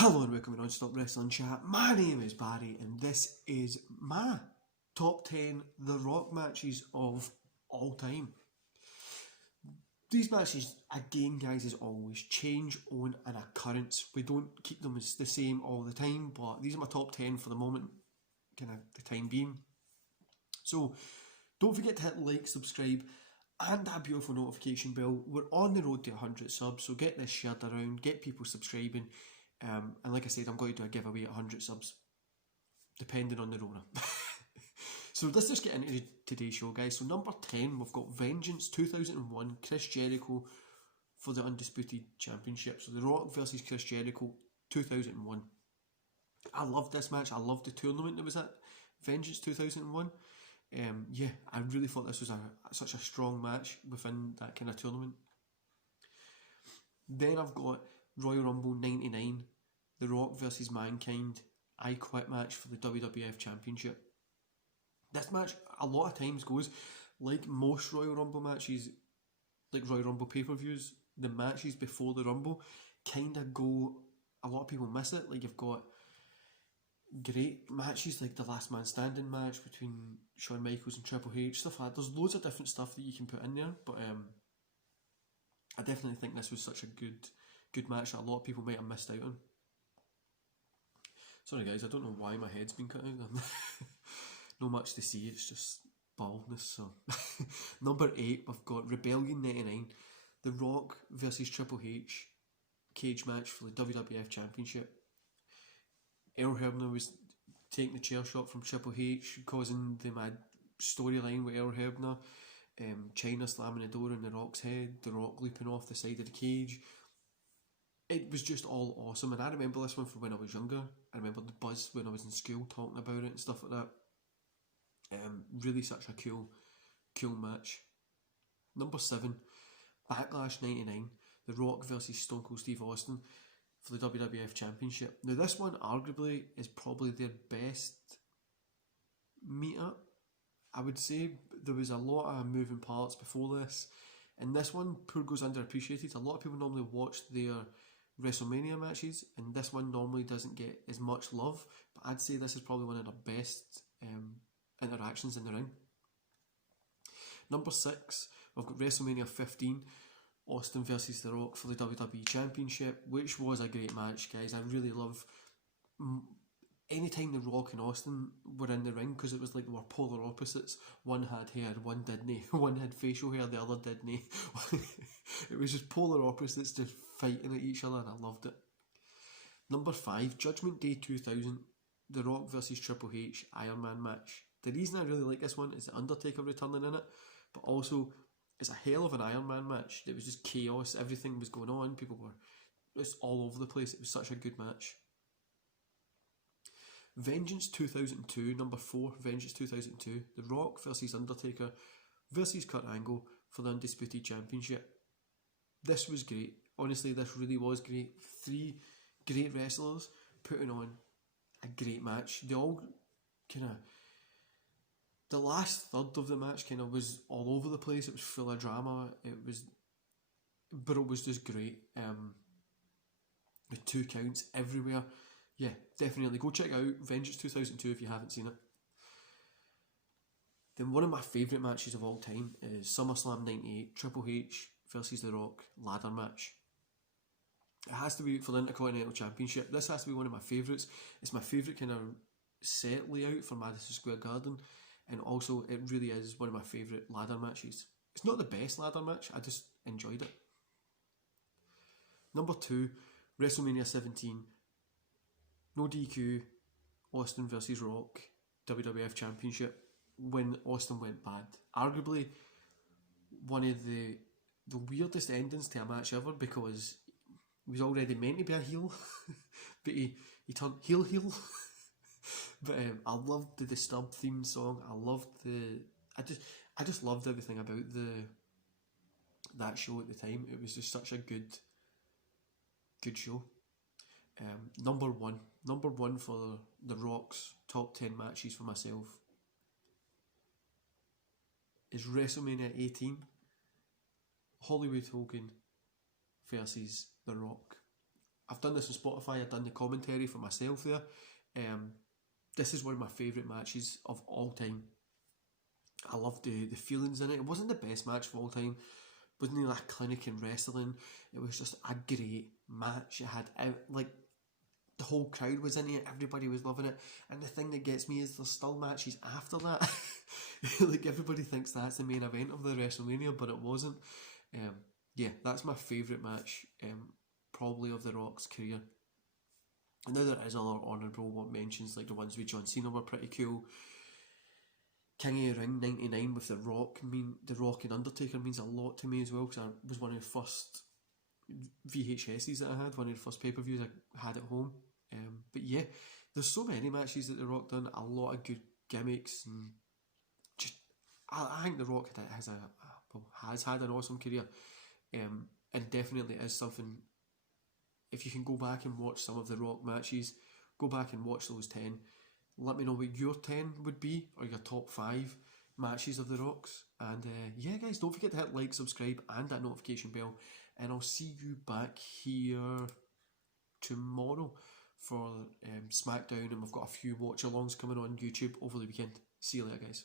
Hello and welcome to Non-Stop Wrestling Chat. My name is Barry and this is my top 10 The Rock matches of all time. These matches, again guys, as always, change on an occurrence. We don't keep them as the same all the time, but these are my top 10 for the moment, kind of the time being. So don't forget to hit like, subscribe and that beautiful notification bell. We're on the road to 100 subs, so get this shared around, get people subscribing. And like I said, I'm going to do a giveaway at 100 subs, depending on the Rona. So let's just get into today's show, guys. So number 10, we've got Vengeance 2001, Chris Jericho for the Undisputed Championship. So The Rock versus Chris Jericho 2001. I loved this match. I loved the tournament that was at Vengeance 2001. Yeah, I really thought this was such a strong match within that kind of tournament. Then I've got Royal Rumble 99, The Rock versus Mankind, I Quit match for the WWF Championship. This match a lot of times goes, like most Royal Rumble matches, like Royal Rumble pay-per-views, the matches before the Rumble kind of go, a lot of people miss it. Like you've got great matches like the Last Man Standing match between Shawn Michaels and Triple H, stuff like that. There's loads of different stuff that you can put in there, but I definitely think this was such a good match that a lot of people might have missed out on. Sorry guys, I don't know why my head's been cut out. Not much to see, it's just baldness. So number 8, we've got Rebellion 99, The Rock versus Triple H cage match for the WWF Championship. Earl Hebner was taking the chair shot from Triple H, causing the mad storyline with Earl Hebner. China slamming the door on The Rock's head, The Rock leaping off the side of the cage. It was just all awesome, and I remember this one from when I was younger. I remember the buzz when I was in school talking about it and stuff like that. Really such a cool match. Number 7, Backlash 99, The Rock versus Stone Cold Steve Austin for the WWF Championship. Now this one arguably is probably their best meetup. I would say there was a lot of moving parts before this, and this one goes underappreciated. A lot of people normally watch their WrestleMania matches, and this one normally doesn't get as much love, but I'd say this is probably one of the best interactions in the ring. Number 6, we've got WrestleMania 15, Austin versus The Rock for the WWE Championship, which was a great match, guys. I really love anytime The Rock and Austin were in the ring, because it was like they were polar opposites. One had hair, one didn't. One had facial hair, the other didn't. It was just polar opposites just fighting at each other, and I loved it. Number 5, Judgment Day 2000, The Rock versus Triple H Iron Man match. The reason I really like this one is the Undertaker returning in it, but also it's a hell of an Iron Man match. It was just chaos, everything was going on, people were just all over the place. It was such a good match. Vengeance 2002, number 4, Vengeance 2002, The Rock versus Undertaker versus Kurt Angle for the Undisputed Championship. This was great. Honestly, this really was great. 3 great wrestlers putting on a great match. They all kind of, the last third of the match kind of was all over the place. It was full of drama. But it was just great. The 2 counts everywhere. Yeah, definitely go check out Vengeance 2002 if you haven't seen it. Then one of my favourite matches of all time is SummerSlam 98, Triple H versus The Rock ladder match. It has to be for the Intercontinental Championship. This has to be one of my favourites. It's my favourite kind of set layout for Madison Square Garden, and also it really is one of my favourite ladder matches. It's not the best ladder match, I just enjoyed it. Number 2, WrestleMania 17, no DQ, Austin versus Rock, WWF Championship, when Austin went bad. Arguably one of the weirdest endings to a match ever, because he was already meant to be a heel, but he turned heel. But I loved the Disturbed theme song. I just loved everything about that show at the time. It was just such a good show. Number one for The Rock's top 10 matches for myself is WrestleMania 18, Hollywood Hogan versus The Rock. I've done this on Spotify. I've done the commentary for myself there. This is one of my favourite matches of all time. I loved the feelings in it. It wasn't the best match of all time. Wasn't like a clinic in wrestling. It was just a great match. It had like the whole crowd was in it. Everybody was loving it. And the thing that gets me is there's still matches after that. Like everybody thinks that's the main event of the WrestleMania, but it wasn't. Yeah, that's my favourite match, probably of The Rock's career. And now there is other honourable mentions, like the ones with John Cena were pretty cool. King of the Ring 99 with The Rock, The Rock and Undertaker means a lot to me as well, because I was one of the first VHSs that I had, one of the first pay-per-views I had at home. But yeah, there's so many matches that The Rock done, a lot of good gimmicks, and just I think The Rock has had an awesome career, and definitely is something. If you can go back and watch some of The Rock matches, go back and watch those 10. Let me know what your 10 would be, or your top 5 matches of The Rock's. And yeah, guys, don't forget to hit like, subscribe, and that notification bell. And I'll see you back here tomorrow for SmackDown. And we've got a few watch-alongs coming on YouTube over the weekend. See you later, guys.